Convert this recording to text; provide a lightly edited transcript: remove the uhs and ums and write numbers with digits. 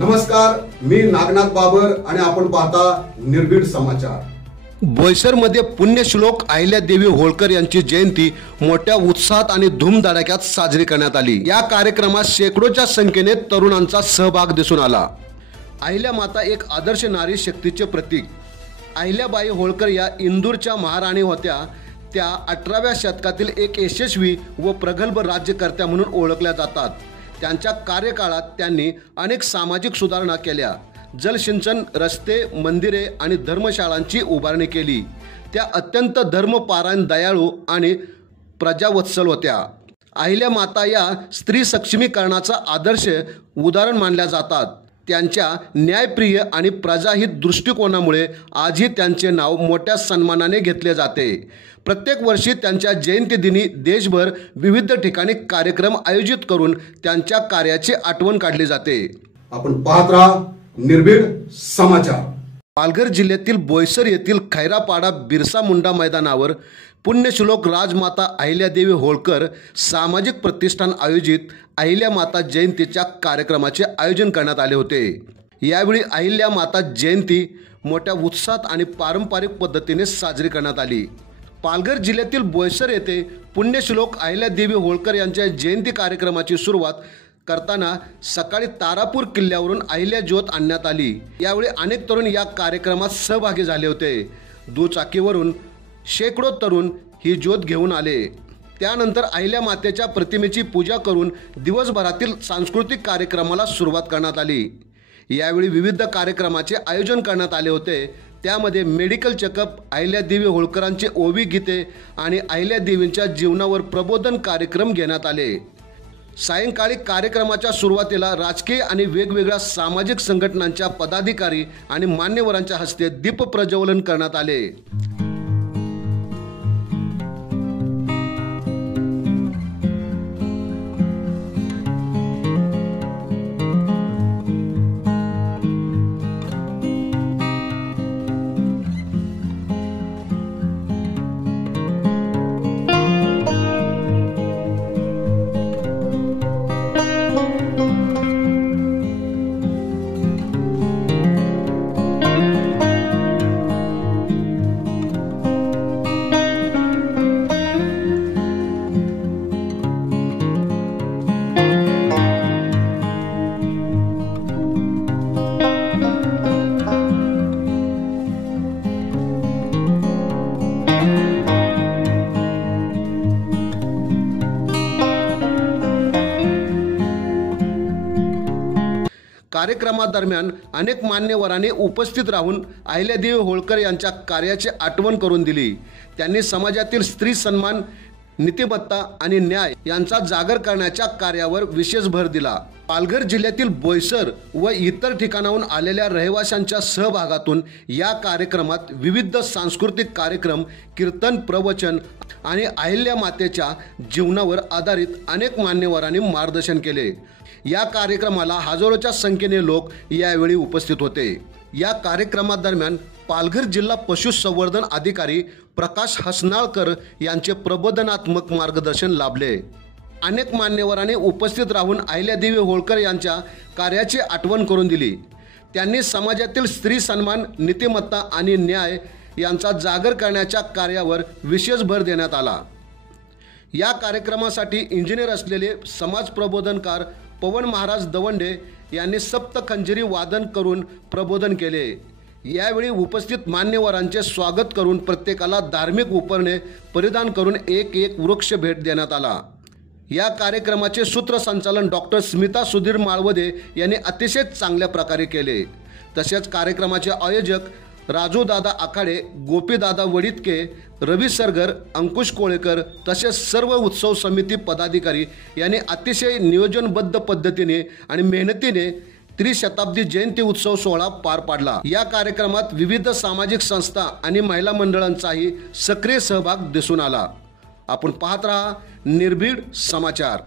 नमस्कार, मी नागनाथ बाबर आणि आपण पाहता निर्भीड समाचार। बोईसरमध्ये पुण्यश्लोक अहिल्यादेवी होळकर यांची जयंती मोठ्या उत्साहात आणि धूमधडाक्यात साजरी करण्यात आली। या कार्यक्रमात शेकडोच्या संख्येने तरुणांचा सहभाग दिसून आला। अहिल्या माता एक आदर्श नारी शक्तीचे प्रतीक। अहिल्याबाई होळकर या इंदूरच्या महाराणी होत्या। त्या 18व्या शतकातील एक यशस्वी व प्रगल्भ राज्यकर्त्या म्हणून ओळखल्या जातात। त्यांच्या कार्यकाळात त्यांनी अनेक सामाजिक सुधारणा केल्या। जलसिंचन, रस्ते, मंदिरे आणि धर्मशाळांची उभारणी केली। त्या अत्यंत धर्मपरायण, दयाळू आणि प्रजावत्सल होत्या। अहिल्या माता या स्त्री सक्षमीकरणाचा आदर्श उदाहरण मानल्या जातात। त्यांच्या न्यायप्रिय आणि प्रजाहित दृष्टिकोनामुळे आजही त्यांचे नाव मोठ्या सन्मानाने घेतले जाते। प्रत्येक वर्षी त्यांच्या जयंतीदिनी देशभर विविध ठिकाणी कार्यक्रम आयोजित करून त्यांच्या कार्याची आठवण काढली जाते। आपण पाहत राहा निर्भीड समाचार। पालघर जिल्ह्यातील बोईसर येथील खैरापाडा बिरसा मुंडा मैदानावर पुण्यश्लोक राजमाता अहिल्यादेवी होळकर सामाजिक प्रतिष्ठान आयोजित अहिल्या माता जयंतीच्या कार्यक्रमाचे आयोजन करण्यात आले होते। यावेळी अहिल्या माता जयंती मोठ्या उत्साहात आणि पारंपरिक पद्धतीने साजरी करण्यात आली। पालघर जिल्ह्यातील बोईसर येथे पुण्यश्लोक अहिल्यादेवी होळकर यांच्या जयंती कार्यक्रमाची सुरुवात करताना सकाळी तारापूर किल्ल्यावरून अहिल्या ज्योत आणण्यात आली। यावेळी अनेक तरुण या कार्यक्रमात सहभागी झाले होते। दुचाकीवरून शेकडो तरुण ही ज्योत घेऊन आले। त्यानंतर अहिल्या मातेच्या प्रतिमेची पूजा करून दिवसभरातील सांस्कृतिक कार्यक्रमाला सुरुवात करण्यात आली। यावेळी विविध कार्यक्रमाचे आयोजन करण्यात आले होते। त्यामध्ये मेडिकल चेकअप, अहिल्यादेवी होळकरांचे ओवी गीते आणि अहिल्यादेवींच्या जीवनावर प्रबोधन कार्यक्रम घेण्यात आले। सायंकाळी कार्यक्रमाच्या सुरुवातीला राजकीय आणि वेगवेगळ्या सामाजिक संघटनांच्या पदाधिकारी आणि मान्यवरांच्या हस्ते दीप प्रज्वलन करण्यात आले। कार्यक्रमादरम्यान अनेक मान्यवरांनी उपस्थित राहून अहिल्यादेवी होळकर यांच्या कार्याची आठवण करून दिली। त्यांनी समाजातील स्त्री सन्मान, नीतिमत्ता आणि न्याय यांचा जागर करण्याच्या कार्यावर विशेष भर दिला। पालघर जिल्ह्यातील बोईसर व इतर ठिकाणाहून आलेल्या रहिवाशांच्या सहभागातून या कार्यक्रमात विविध सांस्कृतिक कार्यक्रम, कीर्तन, प्रवचन आणि अहिल्या मातेच्या जीवनावर आधारित अनेक मान्यवरांनी मार्गदर्शन केले। या कार्यक्रमाला हजारोच्या संख्येने लोक यावेळी उपस्थित होते। या कार्यक्रमादरम्यान पालघर जिल्हा पशुसंवर्धन अधिकारी प्रकाश हसनाळकर यांचे प्रबोधनात्मक मार्गदर्शन लाभले। अनेक मान्यवरांनी उपस्थित राहून अहिल्यादेवी होळकर यांच्या कार्याची आठवण करून दिली। त्यांनी समाजातील स्त्री सन्मान, नीतिमत्ता आणि न्याय यांचा जागर करण्याच्या कार्यावर विशेष भर देण्यात आला। या कार्यक्रमासाठी इंजिनियर असलेले समाज प्रबोधनकार पवन महाराज दवंडे यांनी सप्तखंजिरी वादन करून प्रबोधन केले। यावेळी उपस्थित मान्यवरांचे स्वागत करून प्रत्येकाला धार्मिक उपरणे परिधान करून एक वृक्ष भेट देण्यात आला। या कार्यक्रमाचे सूत्रसंचालन डॉक्टर स्मिता सुधीर माळवदे यांनी अतिशय चांगल्या प्रकारे केले। तसेच कार्यक्रमाचे आयोजक राजूदादा आखाडे, गोपीदादा वडितके, रवी सरगर, अंकुश कोळेकर तसेच सर्व उत्सव समिती पदाधिकारी यांनी अतिशय नियोजनबद्ध पद्धतीने आणि मेहनतीने त्रिशताब्दी जयंती उत्सव सोहळा पार पाडला। या कार्यक्रमात विविध सामाजिक संस्था आणि महिला मंडळांचाही सक्रिय सहभाग दिसून आला। आपण पाहत रहा निर्भीड समाचार।